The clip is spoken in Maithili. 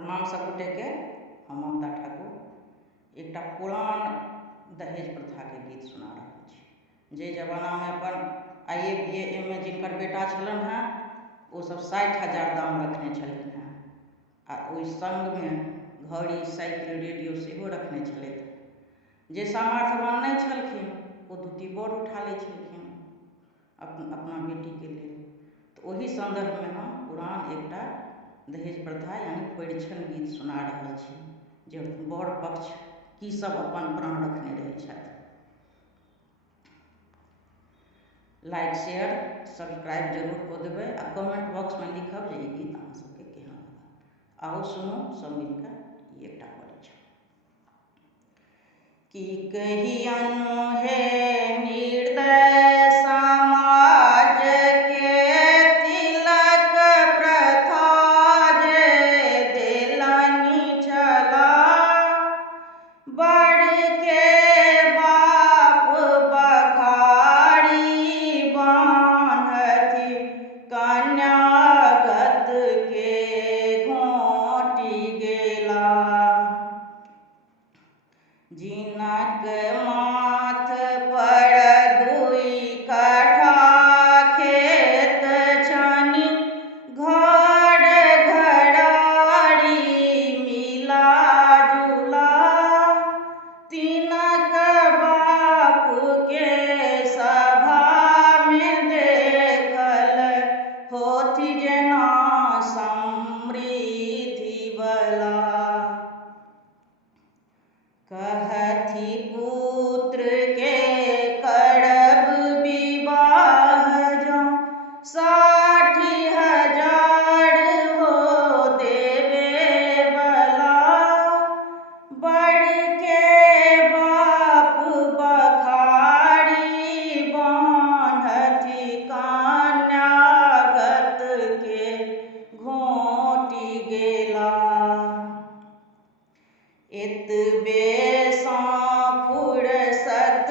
प्रणाम सब गोटे के। हम ममता ठाकुर एक पुरान दहेज प्रथा के गीत सुना रहल छी। जे जमाना में अपन IA BA में जिनकर बेटा छलन हैं वो सब 60,000 दाम रखने छलखिन हैं आ ओहि संग में घड़ी साइकिल रेडियो सेहो रखने छलथि। जे सामर्थ्यवान नहीं छलखिन वो धोती बर उठा लै छलखिन अपना बेटी के लिए। तो वही संदर्भ में हम पुरान एकटा दहेज प्रथा यानी परिछन गीत सुना रहल छी जे बर पक्ष की सब अपन प्राण रखने रहै छथि। लाइक शेयर सब्सक्राइब जरूर कऽ देबै आ कमेंट बॉक्स में लिखब जे ई गीत अहाँ सबके केहन लागल। आओ सुनू सब मिलकर ई एकटा परिछन। की कहियनु हे निर्दय समाज के तिलक प्रथा जे देलनि छला, बड़ के बाप बखारी बान्हथि कन्यागत के घोंटी गेला। जिनक माथ पर 2 कट्ठा खेत छनि, घर घरारी मिला जुला, तिनक बाप के सभा में देखल होथि जेना समृद्धि बला। कहथि पुत्र के करब विवाह जँ 60,000 हो देवे बला, बड़ के बाप बखारी बान्हथि कन्यागत के घोंटी गेला। एतबे सँ फुरसत